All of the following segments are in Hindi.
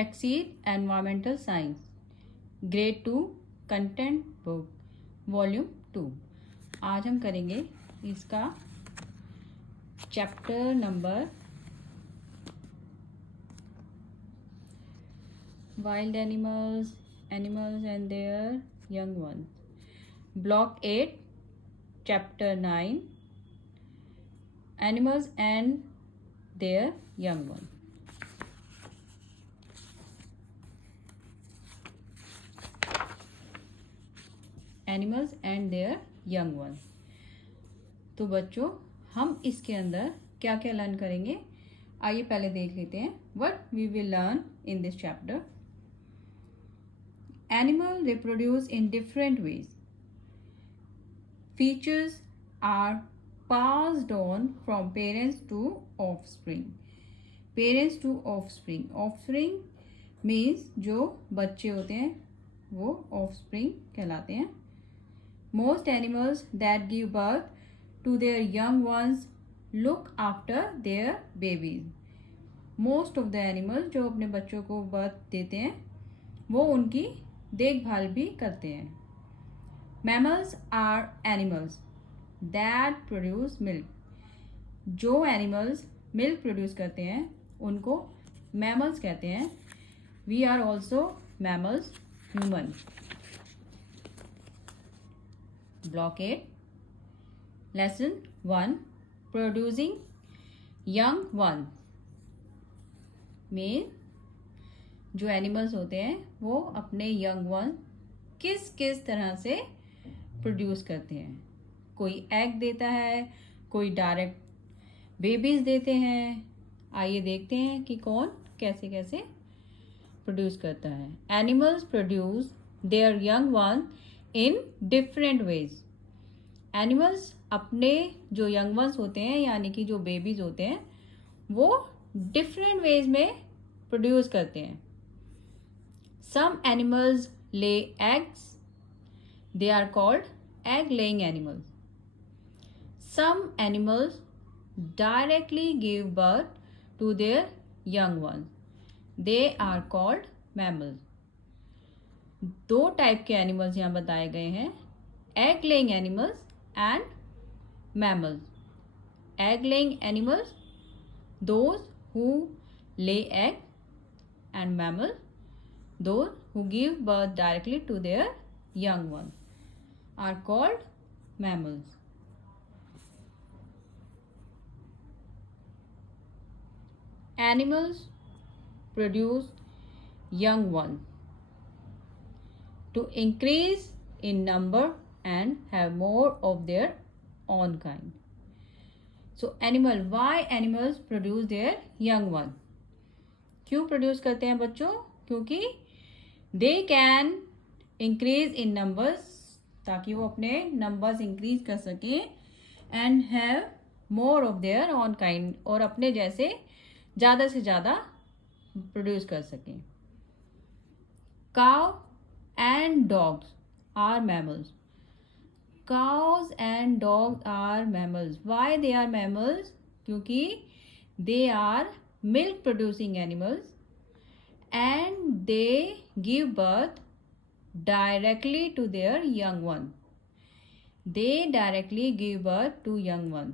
Exceed environmental science grade 2 content book volume 2। आज हम करेंगे इसका chapter number wild animals and there young one, block 8 chapter 9 animals and there young one. Animals and there young one. तो बच्चों, हम इसके अंदर क्या क्या लर्न करेंगे, आइए पहले देख लेते हैं what we will learn in this chapter. Animal reproduce in different ways. Features are passed on from parents to offspring. Parents to offspring. Offspring means जो बच्चे होते हैं वो offspring कहलाते हैं। Most animals that give birth to their young ones look after their babies. Most of the animals जो अपने बच्चों को birth देते हैं वो उनकी देखभाल भी करते हैं। Mammals are animals that produce milk. जो animals milk produce करते हैं उनको mammals कहते हैं। We are also mammals, human. Block 8 Lesson 1 Producing young one में जो एनिमल्स होते हैं वो अपने यंग वन किस किस तरह से प्रोड्यूस करते हैं। कोई एग देता है, कोई डायरेक्ट बेबीज देते हैं। आइए देखते हैं कि कौन कैसे कैसे प्रोड्यूस करता है। Animals produce their young one in different veg. Animals अपने जो यंग वंस होते हैं यानी कि जो बेबीज होते हैं वो डिफरेंट वेज में प्रोड्यूस करते हैं। Some animals lay eggs, they are called egg laying animals. Some animals directly give birth to their young ones. They are called mammals. दो टाइप के एनिमल्स यहाँ बताए गए हैं, egg laying animals and mammals. Egg laying animals, those who lay egg, and mammals, those who give birth directly to their young ones, are called mammals. Animals produce young ones to increase in number and have more of their own kind. So why animals produce their young one? क्यों प्रोड्यूस करते हैं बच्चों? क्योंकि they can increase in numbers, ताकि वो अपने नंबर्स इंक्रीज कर सकें and have more of their own kind, और अपने जैसे ज़्यादा से ज़्यादा प्रोड्यूस कर सकें। Cow and dogs are mammals. Cows and dogs are mammals. Why they are mammals? क्योंकि they are milk producing animals and they give birth directly to their young one. They directly give birth to young one.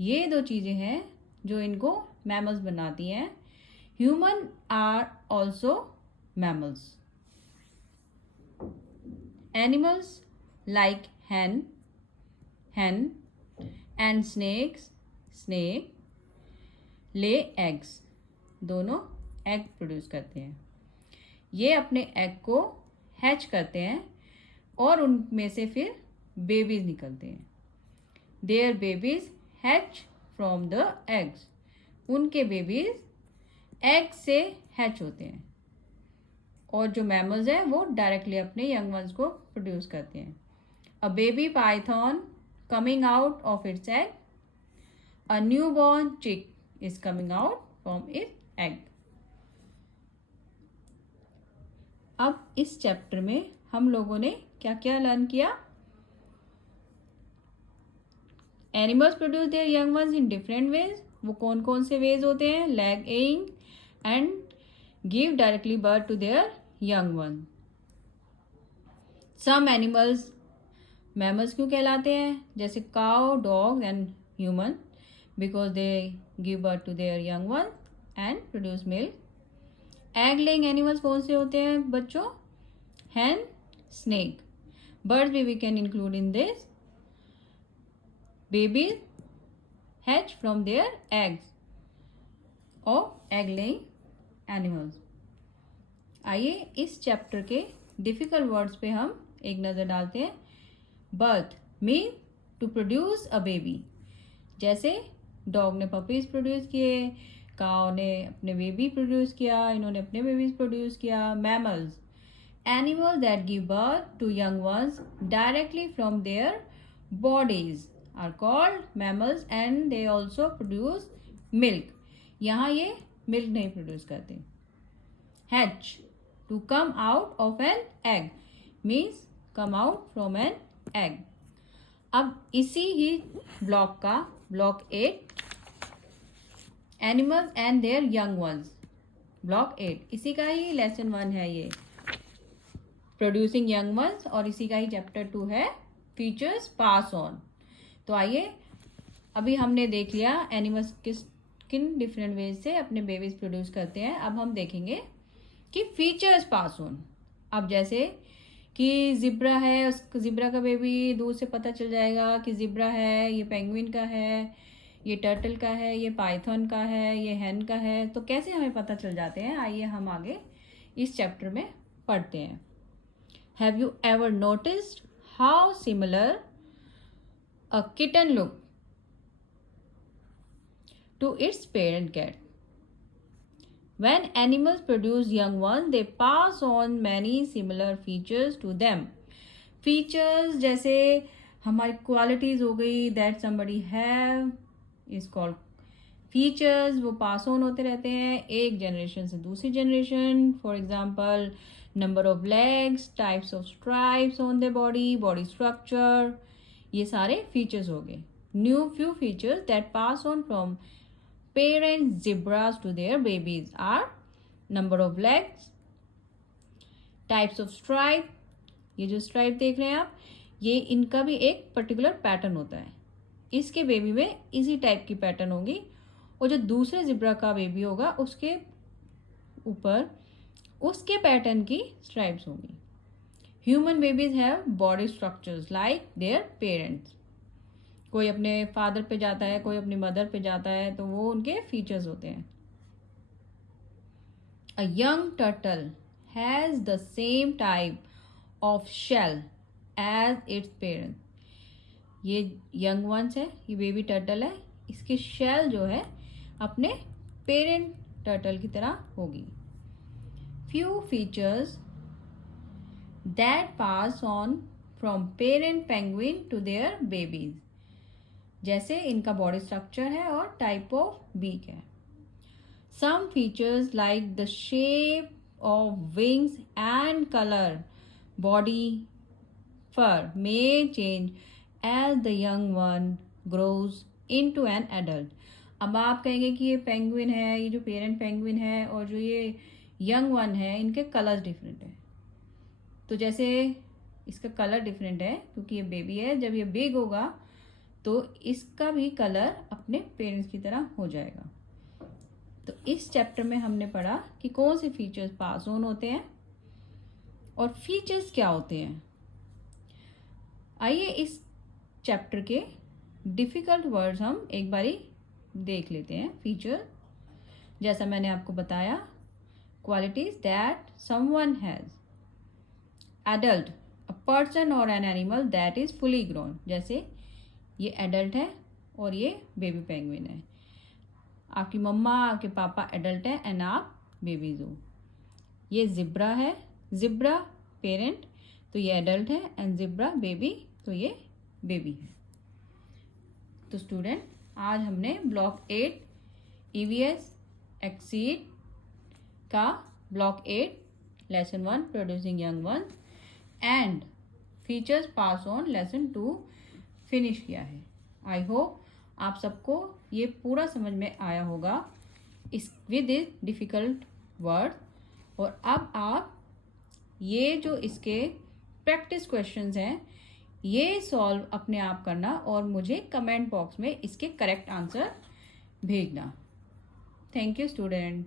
ये दो चीज़ें हैं जो इनको mammals बनाती हैं। Human are also mammals. Animals like hen and snake lay eggs. दोनों egg produce करते हैं। ये अपने egg को हैच करते हैं और उनमें से फिर बेबीज निकलते हैं। There babies hatch from the eggs. उनके बेबीज एग से हैच होते हैं। और जो मैमल्स हैं वो डायरेक्टली अपने यंग वंस को प्रोड्यूस करते हैं। A baby python coming out of its egg, a new born chick is coming out from its egg. अब इस चैप्टर में हम लोगों ने क्या क्या लर्न किया? Animals produce their young ones in different ways. वो कौन कौन से वेज होते हैं? Laying and give directly birth to their young one. Some animals mammals क्यों कहलाते हैं, जैसे cow, dog and human, because they give birth to their young one and produce milk. Egg laying animals कौन से होते हैं बच्चों, hen, snake. Birds we can include in this. Babies hatch from their eggs of egg laying animals. आइए इस चैप्टर के डिफिकल्ट वर्ड्स पे हम एक नज़र डालते हैं। Birth mean to produce a baby, जैसे डॉग ने पपीज प्रोड्यूस किए, काउ ने अपने बेबी प्रोड्यूस किया, इन्होंने अपने बेबीज प्रोड्यूस किया। Mammals animals that give birth to young ones directly from their bodies are called mammals and they also produce milk. यहाँ ये मिल्क नहीं प्रोड्यूस करते। hatch to come out of an egg means come out from an egg. अब इसी ही ब्लॉक का block 8 animals and there young once, block 8 इसी का ही लेसन 1 है ये, प्रोड्यूसिंग यंग वंस, और इसी का ही चैप्टर 2 है फीचर्स पास ऑन। तो आइए अभी हमने देख लिया एनिमल्स किन डिफरेंट वेज से अपने बेबीज प्रोड्यूस करते हैं। अब हम देखेंगे कि फीचर्स पास ऑन। अब जैसे कि जिब्रा है, उस जिब्रा का बेबी दूर से पता चल जाएगा कि जिब्रा है, ये पेंगुइन का है, ये टर्टल का है, ये पाइथन का है, ये हैन का है। तो कैसे हमें पता चल जाते हैं, आइए हम आगे इस चैप्टर में पढ़ते हैं। Have you ever noticed how similar a kitten look to its parent cat? When animals produce young ones, they pass on many similar features to them. Features जैसे हमारी qualities हो गई, that somebody have is called features, वो pass on होते रहते हैं एक जनरेशन से दूसरी generation. For example number of legs, types of stripes on the body, body structure, ये सारे features हो गए। New few features that pass on from parent zebras to their babies are number of legs, types of stripe, ये जो stripe देख रहे हैं आप, ये इनका भी एक पर्टिकुलर पैटर्न होता है। इसके बेबी में इसी टाइप की पैटर्न होगी, और जो दूसरे जिब्रा का बेबी होगा उसके ऊपर उसके पैटर्न की स्ट्राइप्स होंगी। Human babies have body structures like their parents. कोई अपने फादर पे जाता है, कोई अपनी मदर पे जाता है, तो वो उनके फीचर्स होते हैं। A young turtle has the same type of shell as its parents. ये यंग वंस है, ये बेबी टर्टल है, इसकी शेल जो है अपने पेरेंट टर्टल की तरह होगी। Few features that pass on from parent penguin to their babies, जैसे इनका बॉडी स्ट्रक्चर है और टाइप ऑफ बीक है। Some features like the shape of wings and color, body, fur may change as the young one grows into an adult. अब आप कहेंगे कि ये पेंगुइन है, ये जो पेरेंट पेंगुइन है और जो ये यंग वन है, इनके कलर्स डिफरेंट है। तो जैसे इसका कलर डिफरेंट है क्योंकि ये बेबी है, जब ये बिग होगा तो इसका भी कलर अपने पेरेंट्स की तरह हो जाएगा। तो इस चैप्टर में हमने पढ़ा कि कौन से फीचर्स पास ऑन होते हैं और फीचर्स क्या होते हैं। आइए इस चैप्टर के डिफ़िकल्ट वर्ड्स हम एक बारी देख लेते हैं। फीचर जैसा मैंने आपको बताया, qualities that someone has. Adult, a person और an animal that is fully grown, जैसे ये एडल्ट है और ये बेबी पेंगुइन है। आपकी मम्मा आपके पापा एडल्ट है एंड आप बेबीज हो। ये जिब्रा है, जिब्रा पेरेंट तो ये एडल्ट है एंड जिब्रा बेबी तो ये बेबी है। तो स्टूडेंट, आज हमने ब्लॉक 8 ईवीएस एक्सीड का block 8 lesson 1 producing young one and features pass on lesson 2 finish किया है। आई होप आप सबको ये पूरा समझ में आया होगा इस विद डिफ़िकल्ट वर्ड। और अब आप ये जो इसके प्रैक्टिस क्वेश्चंस हैं ये सॉल्व अपने आप करना और मुझे कमेंट बॉक्स में इसके करेक्ट आंसर भेजना। Thank you student.